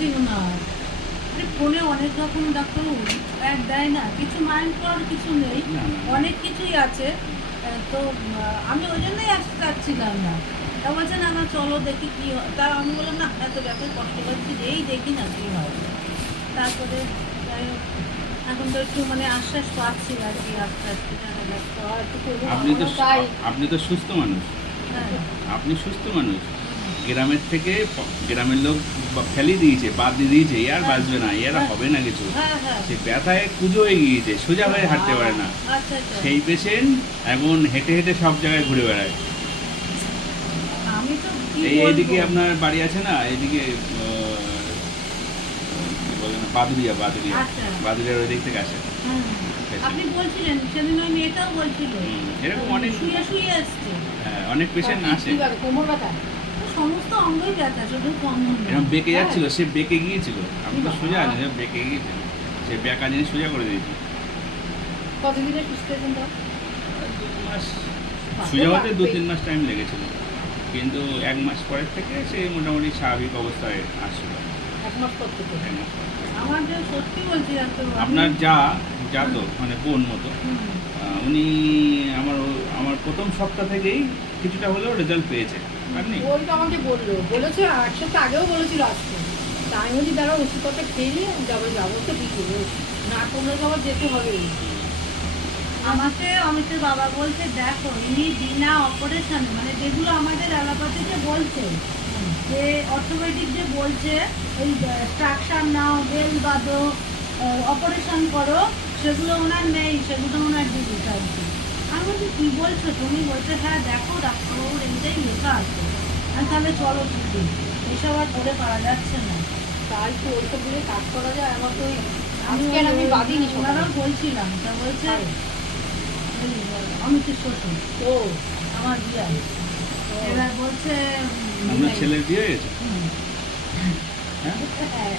ঠিক না। আরে ফোনে অনেক রকম ডাক্তার অ্যাড দেয় না, কিছু মাইন্ড করার কিছু নেই, না, না, না। অনেক কিছুই আছে। তো আমি ওই জন্যই আসতে চাচ্ছিলাম না। তা বলছে না না চলো দেখি কী হয়। তা আমি বললাম না এত ব্যাপারে কষ্ট পাচ্ছি, এই দেখি না কী হয়। তারপরে যাই হোক, এখন তো একটু মানে আশ্বাস পাচ্ছি আর কি, আস্তে আস্তে দেখা যাচ্ছে। একটু করবো, আমারও তাই। আপনি তো সুস্থ মানুষ, হ্যাঁ, আপনি সুস্থ মানুষ। গ্রামের থেকে গ্রামের লোক ফেলে দিয়েছে, বাদ দিয়ে দিয়েছে, এ আর বাঁচবে না, এ আর হবে না কিছু। হ্যাঁ, হ্যাঁ। সে ব্যথায় কুঁজো হয়ে গিয়েছে, সোজা হয়ে হাঁটতে পারে না। আচ্ছা আচ্ছা। সেই পেশেন্ট এখন হেঁটে হেঁটে সব জায়গায় ঘুরে বেড়ায়। আমি তো কি এইদিকে বলবো? আপনার বাড়ি আছে না, এইদিকে কি বলে না, বাদুরিয়া, বাদুরিয়া, আচ্ছা। বাদুরিয়ার ওই দিক থেকে আসে হ্যাঁ, patient। আপনি বলছিলেন সেদিন ওই মেয়েটাও বলছিল এরকম অনেক, শুয়ে শুয়ে আসছে, হ্যাঁ, অনেক পেশেন্ট আসে। কোমর ব্যথা, সমস্ত অঙ্গই ব্যথা, শুধু কোমর না। এরকম বেঁকে হ্যাঁ। যাচ্ছিল, সে বেঁকে গিয়েছিল। আমি তো বাবা। সোজা আছে, সে বেঁকে গিয়েছিল, সে বেঁকা জিনিস সোজা করে দিয়েছি। কতদিনে সুস্থ হয়েছেন তো? 2 মাস, সোজা হতে 2-3 মাস টাইম লেগেছিল, কিন্তু 1 মাস পরের থেকে সে মোটামুটি স্বাভাবিক অবস্থায় আসছিল। 1 মাস পর থেকে? 1 মাস পর থেকে। আমার যে সত্যি বলছি ডাক্তার বাবু, আপনার যা তো মানে বোন মতো, হুম, উনি আমার প্রথম সপ্তাহ থেকেই কিছুটা হলেও রেজাল্ট পেয়েছে। আপনি ওই তো আমাকে বলেছে 1 সপ্তাহ আগেও বলেছিল আসতে। তা আমি বলছি দাঁড়া ওষুধপত্র খেয়ে নিয়ে যাবো তো ঠিকই, না কমলে তো আবার যেতে হবে। আমাকে অমিতের বাবা বলছে দেখো ইনি বিনা অপারেশনে, মানে যেগুলো আমাদের অ্যালোপ্যাথিতে বলছে, যে অর্থোপেডিক যে বলছে ওই স্ট্রাকচার নাও, বেল বাঁধো, অপারেশন করো, সেগুলো ওনার নেই, সেগুলো ওনার ডিজিট আর কি। আমি বলছি কী বলছো তুমি? বলছে হ্যাঁ দেখো ডাক্তারবাবুর এটাই লেখা আছে। আর তাহলে চলো কিছু, এসব আর করে পারা যাচ্ছে না। তাই তো ওইসব বলে কাজ করা যায়। আমার তো আমি আজকে আর আমি বাদিনি ওনারাও সকালে। বলছিলাম, তা বলছে ওই অমিতের শ্বশুর, ও আমার বিয়ে, এবার বলছে আপনার ছেলের বিয়ে হয়েছে? হুম, হ্যাঁ, হ্যাঁ,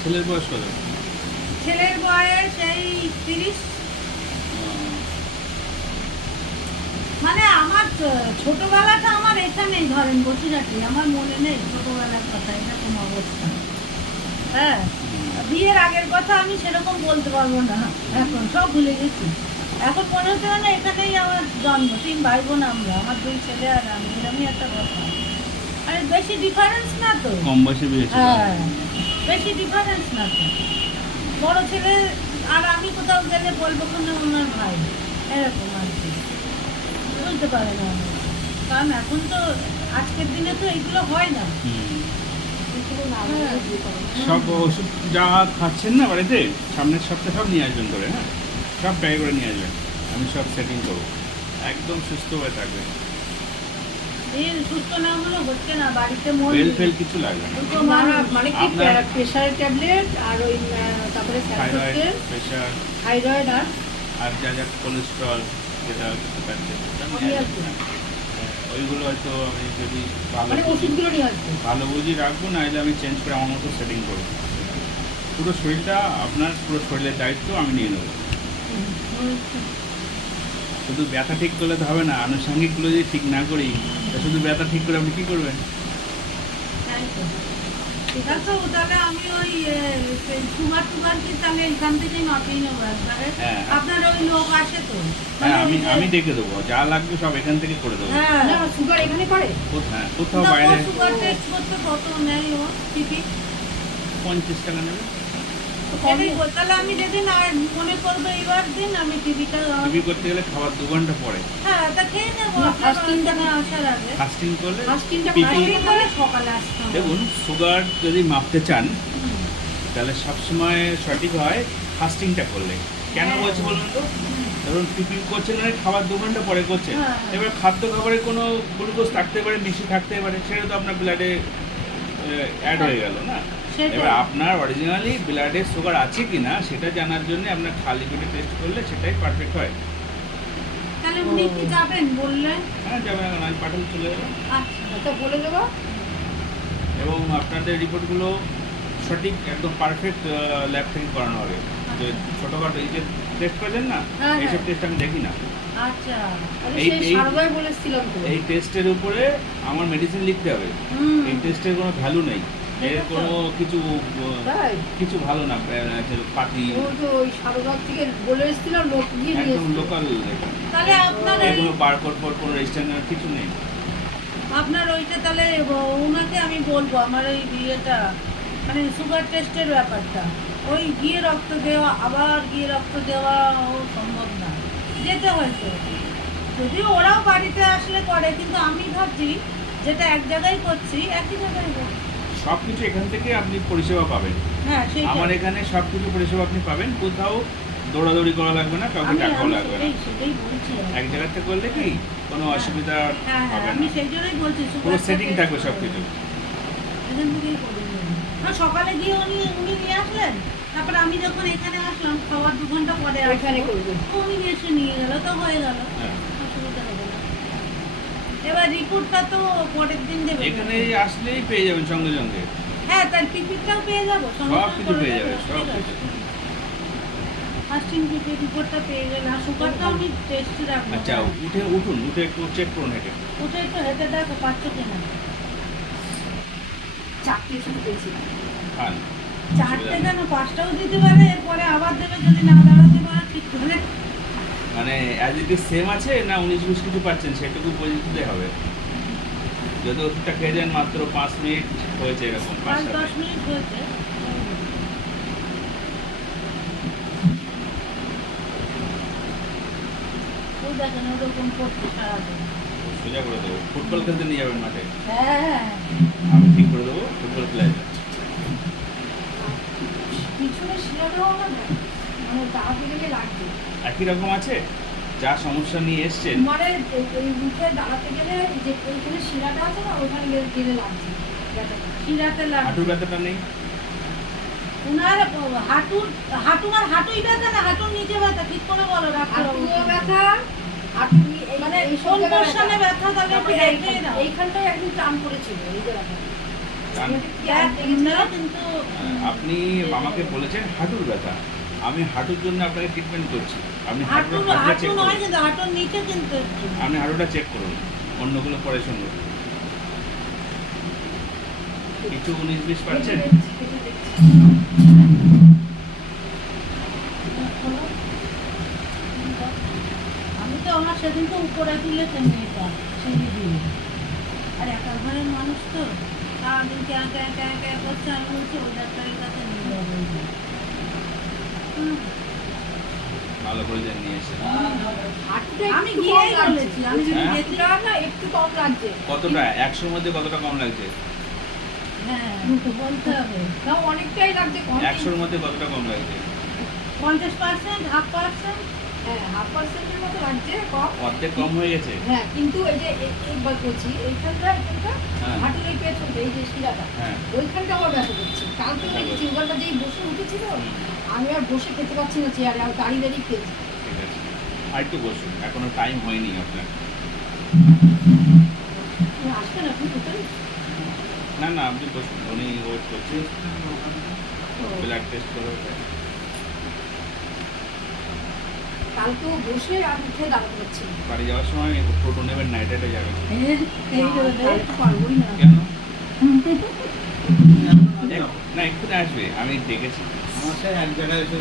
ছেলের বয়স কত? ছেলের বয়স এই 30। মানে আমার ছোটবেলাটা আমার এখানেই ধরেন বসিরহাটি, আমার মনে নেই ছোটবেলার কথা, এরকম অবস্থা। হ্যাঁ, বিয়ের আগের কথা আমি সেরকম বলতে পারবো না, এখন সব ভুলে গেছি। এখন মনে হচ্ছে মানে এখানেই আমার জন্ম, 3 ভাই বোন আমরা, আমার 2 ছেলে আর আমি, এরকমই একটা কথা। আরে বেশি ডিফারেন্স না তো। কম বয়সে বিয়ে ছিল? হ্যাঁ, বেশি ডিফারেন্স না তো। বড় ছেলে আর আমি কোথাও গেলে বলবো কোনো ওনার ভাই, এরকম আর কি। বুঝতে পারে না আমি, কারণ এখন তো আজকের দিনে তো এগুলো হয় না। এগুলো না হ্যাঁ। বলে বিয়ে করে না। সব ওষুধ যা খাচ্ছেন না বাড়িতে, সামনের সপ্তাহে সব নিয়ে আসবেন করে, হ্যাঁ, সব ব্যাগে করে নিয়ে আসবেন, আমি সব সেটিং করবো, একদম সুস্থ হয়ে থাকবেন। এই সুস্থ না হলে হচ্ছে না, বাড়িতে মন বেল ফেল কিছু লাগবে না। দুটো না, মানুষ, মানে কি আপনার- প্রেশারের ট্যাবলেট আর ওই তারপরে থাইরয়েড, স্যারোসের প্রেশার, থাইরয়েড আর আর যা কোলেস্ট্রল যেটা থাকছে, আমি আর কি। ওইগুলো হয়তো আমি যদি ভালো মানে ওষুধগুলো নিয়ে আসবে। ভালো বুঝি রাখবো, না হলে আমি চেঞ্জ করে আমার মতো সেটিং করবো। পুরো শরীরটা আপনার, পুরো শরীরের দায়িত্ব আমি নিয়ে নেবো। শুধু ব্যথা ঠিক করলে তো হবে না, আনুষঙ্গিকগুলো যদি ঠিক না করি, তা শুধু ব্যথা ঠিক করে আপনি কী করবেন? তাই তো। ঠিক আছে, তাহলে আমি ওই সুগার টুগার কি তাহলে এখান থেকেই মাপিয়ে নেবো একবারে। হ্যাঁ। আপনার ওই লোক আসে তো, হ্যাঁ, মানে আমি ওই যে- আমি দেখে দেবো, যা লাগবে সব এখান থেকে করে দেবো। হ্যাঁ, না সুগার এখানে করে? হ্যাঁ, কোথাও তা ও বাইরে সুগার টেস্ট করতে কত নেয় ও টিপি? 50 টাকা নেবে। এটাই বল, তাহলে আমি যেদিন আর মনে করবো এইবার দিন আমি টিভিটা, টিভি করতে গেলে খাবার 2 ঘন্টা পরে, হ্যাঁ তা খেয়ে নেবো না, আপনার ফাস্টিংটা ওখানে আসার আগে। ফাস্টিং করলে ফাস্টিংটা PP ফাস্টিং করে সকালে আসতে হবে। দেখুন, সুগার যদি মাপতে চান হুম, তাহলে সবসময় সঠিক হয় ফাস্টিংটা করলে। কেন হ্যাঁ। বলছি বলুন তো? ধরুন টিপি করছেন, মানে খাবার 2 ঘন্টা পরে করছেন, হ্যাঁ। এবার খাদ্য খাবারে কোনো গ্লুকোজ থাকতে পারে, মিষ্টি থাকতে পারে, সেটা তো আপনার ব্লাডে অ্যাড হয়ে গেল না। সেটাই। এবার আপনার অরিজিনালি ব্লাডে সুগার আছে কি না সেটা জানার জন্য আপনার খালি পেটে টেস্ট করলে সেটাই পারফেক্ট হয়। তাহলে উনি কি যাবেন বললেন? হ্যাঁ, যাবে না, আমি পাঠালে চলে যাবে। আচ্ছা, এটা বলে দেবো। এবং আপনাদের রিপোর্টগুলো সঠিক একদম পারফেক্ট ল্যাব থেকে করানো হবে। যে ছোটোখাটো এই যে টেস্ট করলেন না, হ্যাঁ, এইসব হ্যাঁ। টেস্ট আমি দেখি না। আচ্ছা, আরে এই- সেই এই- সারদায় বলেছিলাম তো। এই টেস্টের উপরে আমার মেডিসিন লিখতে হবে, হুম, এই টেস্টের কোনো ভ্যালু নেই। এর কোনো কিছু তাই? কিছু ভালো না, পাতি ও তো ওই সারদার থেকে বলে এসেছিলাম লোক গিয়ে নিয়ে একদম এসেছিল। লোকাল। তাহলে আপনার এর ওই কোনো বারকোড ফর কোনো রেজিস্ট্রেশন কিছু নেই। আপনার ওইটা তাহলে ওনাকে আমি বলবো আমার ওই ইয়েটা মানে সুগার টেস্টের ব্যাপারটা, ওই গিয়ে রক্ত দেওয়া আবার গিয়ে রক্ত দেওয়া ও সম্ভব না, যেতে হয়তো যদিও ওরাও বাড়িতে আসলে করে, কিন্তু আমি ভাবছি যেটা এক জায়গায় করছি একই জায়গায় করছি। সব কিছু এখান থেকে আপনি পরিষেবা পাবেন। হ্যাঁ সেই আমার এখানে সব কিছু পরিষেবা আপনি পাবেন, কোথাও দৌড়াদৌড়ি করা লাগবে না, কাউকে ডাকাও লাগবে না। সেটাই বলছি আর কি। এক জায়গাতে করলে কি কোনো অসুবিধা হ্যাঁ হ্যাঁ হবে আমি না, সেই জন্যই বলছি পুরো সুগারটা সেটিং test থাকবে করে সব কিছু। এখান থেকেই করে নেবেন। আর সকালে গিয়ে উনি নিয়ে আসলেন, তারপরে আমি যখন এখানে আসলাম খাওয়ার 2 ঘন্টা পরে ওইখানে আসবো, করবে। উনি এসে নিয়ে গেল তো হয়ে গেল, হ্যাঁ। অসুবিধা হবে না। এবার রিপোর্টটা তো পরের দিন দেবে। এখানে আসলেই পেয়ে যাবেন সঙ্গে সঙ্গে, হ্যাঁ তার টিকিটটাও পেয়ে যাবো, সব কিছু পেয়ে যাবে, সব কিছু। ফার্স্টিং টিকিট রিপোর্টটা পেয়ে গেলে আর সুগারটাও আমি টেস্টে রাখবো। আচ্ছা উঠে একটু চেক করুন হেঁটে। ওটা একটু হেঁটে দেখো পাচ্ছ কিনা। 4টে শুরু পেয়েছি। খান। 4টে কেন 5টাও দিতে পারে, এরপরে আবার দেবে যদি না দাঁড়াতে পারে ঠিক করে। মানে অ্যাজ ইট ইজ সেম আছে না 19-20 কিছু পাচ্ছেন সেটুকু বুঝে দিতে হবে। যদি ওষুধটা খেয়ে যান মাত্র 5 মিনিট হয়েছে, এরকম 5-10 5-7 মিনিট হয়েছে। ওই দেখেন ওরকম করছে সারাদিন। সোজা করে দেবো, ফুটবল খেলতে নিয়ে যাবেন মাঠে, হ্যাঁ আমি ঠিক করে দেবো ফুটবল প্লেয়ার। পিছনে শিরাটাও আমার না, মানে দাঁড়াতে গেলে লাগছে। একই রকম আছে যা সমস্যা নিয়ে এসছেন। মানে এই উঠে দাঁড়াতে গেলে যে ওইখানে শিরাটা আছে না, ওইখানে গেলে লাগছে ব্যথাটা। শিরাতে লাগছে। হাঁটুর ব্যথাটা নেই? উনার হাঁটুই ব্যথা না হাঁটুর নিচে ব্যথা, ঠিক করে বলো ডাক্তারবাবু। হাঁটুও ব্যথা, হাঁটু এই মানে এই সব কোন জায়গায় পোর্শনে ব্যথা তাহলে একটু তারপরে দেখিয়ে দাও। এইখানটায় একদিন টান পড়েছিল এই যে ব্যথা। টান? আপনারা কিন্তু আপনি আমাকে বলেছেন হাঁটুর ব্যথা, আমি হাঁটুর জন্য আপনাকে ট্রিটমেন্ট করছি। আপনি হাঁটুটা হাঁটু চেক নয় করুন, কিন্তু হাঁটুর নিচে কিন্তু একটু। আপনি হাঁটুটা চেক করুন, অন্যগুলো পরে শুনবো। কিছু 19-20 পাচ্ছেন? আমি তো আমার সেদিন তো উপরে তুলেছেন মেয়েটা সিঁড়ি দিয়ে, আর একা ঘরের মানুষ তো সারাদিন ক্যা ক্যা ক্যা ক্যা করছে, আমি বলছি ওই ডাক্তারের কাছে নিয়ে যাবো। ভালো করে যেন নিয়ে এসে। আমি গিয়েই বলেছি, আমি যদি হ্যাঁ? যেতে না একটু কম লাগছে। কতটা 100-র মধ্যে কতটা কম লাগছে? হ্যাঁ বলতে হবে না অনেকটাই লাগছে কম। 100-র মধ্যে কতটা কম লাগছে? 50%, 50%। হ্যাঁ 0.5% মতো লাগছে কম। অর্ধেক কম হয়ে গেছে। হ্যাঁ কিন্তু এই যে এইবার করছি এইখানটা হ্যাঁ। হাঁটুর এই পেছনটা এই যে শিরাটা হ্যাঁ। ওইখানটা আমার ব্যথা করছে। কালকে দেখেছি ওখানটা যেই বসে উঠেছিল হুম, আমি আর বসে খেতে পারছি না চেয়ারে, আর দাঁড়িয়ে দাঁড়িয়ে খেয়েছি। ঠিক আছে, আর একটু বসুন, এখনো টাইম হয়নি আপনার। আসবে না আপনি কোথায়? না না আপনি বসুন, উনি ওয়েট করছেন, ব্লাড টেস্ট করে ওঠে। কালকেও বসে আর উঠে দাঁড়াতে পারছি না। বাড়ি যাওয়ার সময় টোটো নেবেন না, হেঁটে যাবেন। এই রোদে কালকে পারবোই না। কেন? না এক্ষুনি আসবে, আমি ডেকেছি। আমাকে এক জায়গায় এসে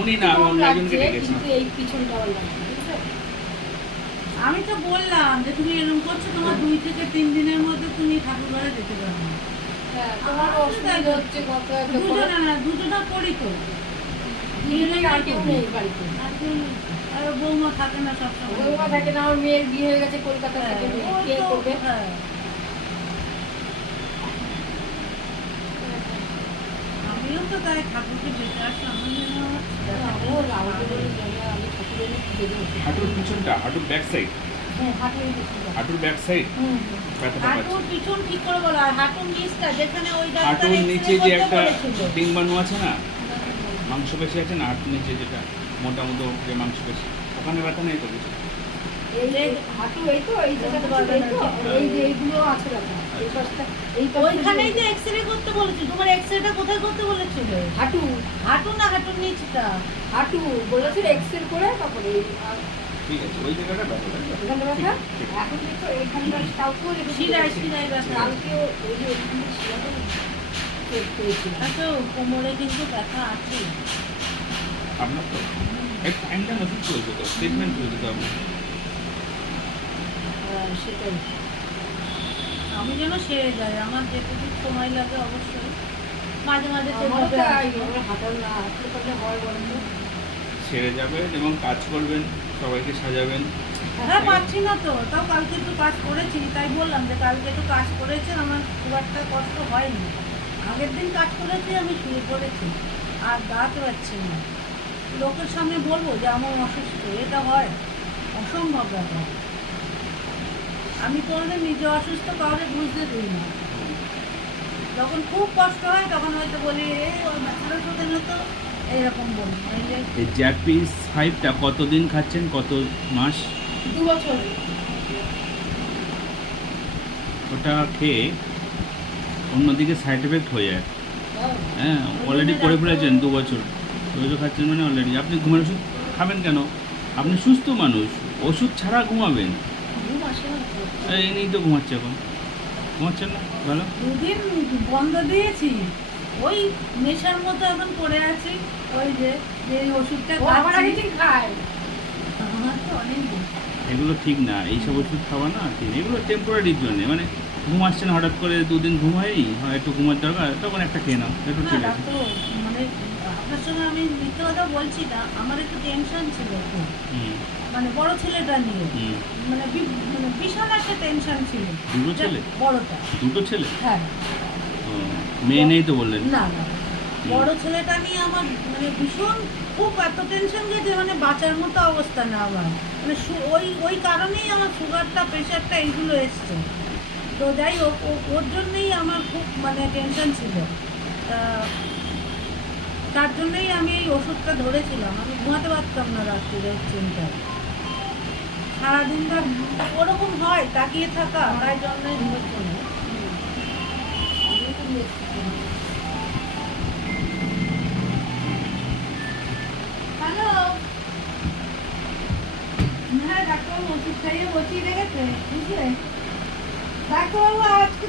উনি না, আমি অন্য একজনকে লাগছে, ডেকেছি। কিন্তু এই পিছনটা আবার লাগছে বুঝলে? আমি তো বললাম যে তুমি এরকম করছো, তোমার 2 থেকে 3 দিনের মধ্যে তুমি ঠাকুর ঘরে যেতে পারো না। হ্যাঁ তোমার অসুবিধা হচ্ছে কত একটা করে। দুজনা না দুজনা করি তো, দুজনেই আর কেউ নেই বাড়িতে। আর কেউ নেই। আর বৌমা থাকে না সবসময়। বৌমা থাকে না, আমার মেয়ের বিয়ে হয়ে গেছে কলকাতা হ্যাঁ, থেকে, ওই কে তো, করবে? হ্যাঁ। আমিও তো তাই ঠাকুরকে ডেকে আসলাম, আমি যেন আমিও রাহুলকে বলি, আমি ঠাকুরের পুজো দিই। হাঁটুর পিছনটা, হাঁটুর ব্যাক সাইড, হ্যাঁ হাঁটুর পিছনটা। হাঁটুর ব্যাক সাইড হুম। ব্যথাটা হাঁটুর পাচ্ছে। পিছন ঠিক করে বলো, আর হাঁটুর নিচটা যেখানে ওই ডাক্তার হাঁটুর নিচে এক্সরে যে করতে একটা বলেছিল। ডিম্বাণু আছে না, মাংসপেশি আছে না হাঁটুর নিচে, যেটা মোটা মতো যে মাংসপেশি, ওখানে ব্যথা নেই তো কিছু? এই যে হাঁটু এই তো এই জায়গাটা এই তো এই যে এইগুলো আছে ব্যথা। এই পাশটা এই পাশটা ওইখানেই যে এক্সরে করতে বলেছিল, তোমার এক্সরেটা কোথায় করতে বলেছিল? হাঁটু হাঁটু না হাঁটুর নিচটা? হাঁটু বলেছিল এক্সরে করে তারপরে এই আর ঠিক আছে, ওই জায়গাটা ব্যথা লাগবে। এখানটা ব্যথা। ঠিক আছে। এখন দেখো এইখানটা কাউকেও রেখেছি। শিরায় শিরায় ব্যথা। কালকেও ওই যে ওইখানটা শিরাটা চোট পেয়েছিলাম। তো কোমরে কিন্তু ব্যথা আছে। আপনার তো এই টাইমটা ওষুধ চলছে তো ট্রিটমেন্ট চলছে তো আপনার। সেটাই। আমি যেন সেরে যাই, আমার যেটুকু সময় লাগে অবশ্যই মাঝে মাঝে আমারও চেকআপে তাই, আসবো। আমার হাঁটার না আসলে করলে হয় বলেন তো? সেরে যাবেন এবং কাজ করবেন, সবাইকে সাজাবেন। হ্যাঁ পাচ্ছি না তো, তাও কালকে একটু কাজ করেছি, তাই বললাম যে কালকে একটু কাজ করেছে, আমার খুব একটা কষ্ট হয়নি। আগের দিন কাজ করেছি আমি শুয়ে পড়েছি, আর দাঁড়াতে পারছি না। লোকের সামনে বলবো যে আমার অসুস্থ, এটা হয়? অসম্ভব ব্যাপার। আমি করলে নিজে অসুস্থ কাউকে বুঝতে দিই না। যখন খুব কষ্ট হয় তখন হয়তো বলি এই ওই ব্যথাটা শোধে তো, এইরকম বলি। এই যে এই জ্যাপিস 5টা কতদিন খাচ্ছেন, কত মাস? 2 বছর। ওটা খেয়ে অন্যদিকে সাইড এফেক্ট হয়ে যায়। হ্যাঁ অলরেডি করে ফেলেছেন 2 বছর। 2 বছর খাচ্ছেন মানে অলরেডি। আপনি ঘুমের ওষুধ খাবেন কেন? আপনি সুস্থ মানুষ, ওষুধ ছাড়া ঘুমাবেন। ঘুম আসে না তো। এই নিয়েই তো ঘুমাচ্ছে এখন। ঘুমাচ্ছেন না ভালো? দুদিন বন্ধ দিয়েছি, ওই নেশার মতো এখন পড়ে আছি। ওই যে যে ওষুধটা ও আবার খাচ্ছি, আগের দিন খায়। আমার তো অনেক দিন। এগুলো ঠিক না, এইসব ওষুধ খাওয়া না ঠিক না। এগুলো টেম্পোরারির জন্য, মানে ঘুম আসছে না হঠাৎ করে 2 দিন ঘুম হয়নি, হয় একটু ঘুমার দরকার, তখন একটা খেয়ে নাও, একটু না ঠিক আছে। ডাক্তার, মানে আপনার সঙ্গে আমি মিথ্যে কথা বলছি না, আমার একটু টেনশন ছিল খুব। হুম মানে বড় ছেলেটা নিয়ে, হুম। মানে বিশাল একটা টেনশন ছিল। দুটো ছেলে? বড়টা, দুটো ছেলে? হ্যাঁ। ও, মেয়ে নেই তো বললেন? না না, বড় ছেলেটা নিয়ে আমার মানে ভীষণ খুব এত টেনশন গেছে, মানে বাঁচার মতো অবস্থা না আমার। মানে ওই ওই কারণেই আমার সুগারটা প্রেশারটা এইগুলো এসছে। তো যাই হোক, ওর জন্যই আমার খুব মানে টেনশন ছিল। তা তার জন্যই আমি এই ওষুধটা ধরেছিলাম। আমি ঘুমাতে পারতাম না রাত্রিরে চিন্তায়, সারাদিন ধর ওরকম হয় তাকিয়ে থাকা, তাই জন্যই হচ্ছে না। হ্যালো, হ্যাঁ ডাক্তারবাবু ওষুধ খাইয়ে বসিয়ে রেখেছে, বুঝলে? ডাক্তারবাবু আজকে